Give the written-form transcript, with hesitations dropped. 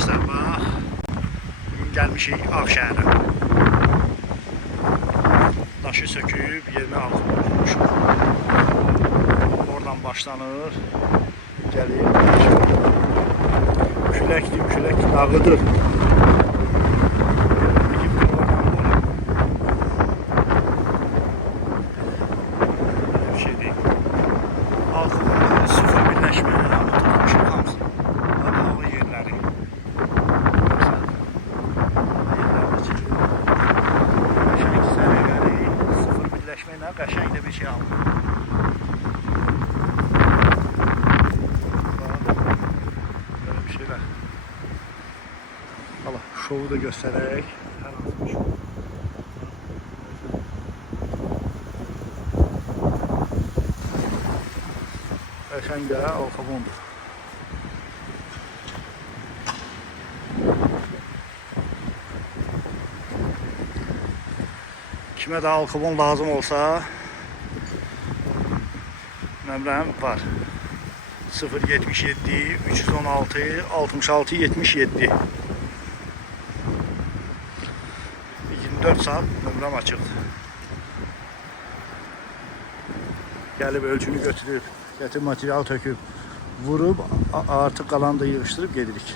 arkadaşlar, bax. Bugün gəlmişik Ağşəhərə. Daşı söküb yerinə alıb qoymuşuq. Oradan başlanır. Gəlir. Küləkdir, külək dağıdır. Sıfır birləşməni tutmuşuq hamısını. Hava yerləri. Qəşəng səliqəli, sıfır birləşməklə qəşəng də bir şey aldım. Böyle bir şeyler. Allah, şovu da göstererek. Qəşəng də alkabondur. Kimə də alkabon lazım olsa, nömrəm var. 077 316 66 77. 24 saat nömrəm açıqdır. Gəlib ölçünü götürüb, getir material töküb, vurub, artıq qalanı da yığışdırıb gedirik.